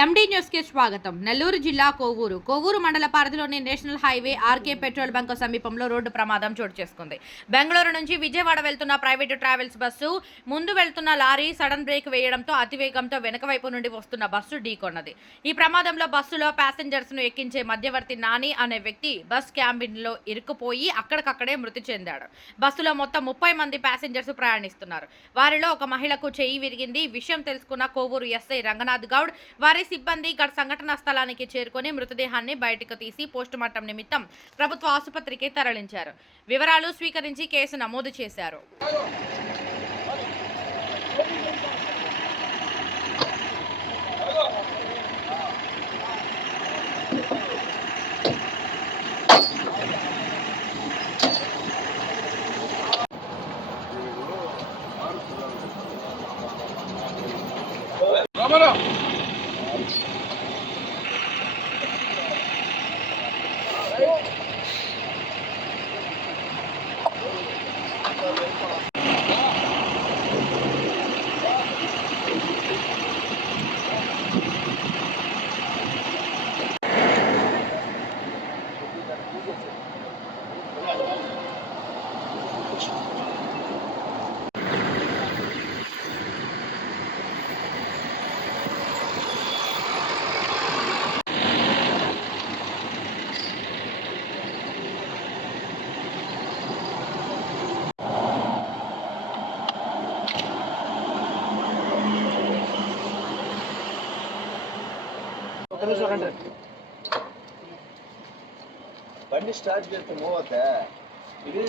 ఎండి news కి స్వాగతం. నెల్లూరు జిల్లా కోవూరు మండల పరిధిలోని national highway RK petrol bunk సమీపంలో రోడ్డు ప్రమాదం చోటు చేసుకుంది. బెంగళూరు నుంచి విజయవాడ వెళ్తున్న ప్రైవేటు ట్రావెల్స్ బస్సు ముందు వెళ్తున్న లారీ సడన్ బ్రేక్ వేయడంతో అతివేగంతో వెనక వైపు నుండి వస్తున్న బస్సు ఢీకొన్నది. ఈ ప్రమాదంలో బస్సులో ప్యాసింజర్స్ ను ఎక్కించే మధ్యవర్తి నాని అనే వ్యక్తి బస్ క్యాబిన్ లో ఇరుక్కుపోయి అక్కడికక్కడే మృతి చెందాడు. బస్సులో మొత్తం 30 మంది ప్యాసింజర్స్ ప్రయాణిస్తున్నారు. వారిలో ఒక మహిళకు చెయ్యి విరిగింది. విషయం తెలుసుకున్న కోవూరు ఎస్ఐ రంగనాథ్ గౌడ్ వారి సిబ్బంది సంఘటనా స్థలానికి చేరుకొని మృతదేహాన్ని బయటకు తీసి పోస్టుమార్టం నిమిత్తం ప్రభుత్వ ఆసుపత్రికి తరలించారు. వివరాలు స్వీకరించి కేసు నమోదు చేశారు. బండి స్టార్ట్ చేస్తే మూవ్ అవుతా ఇది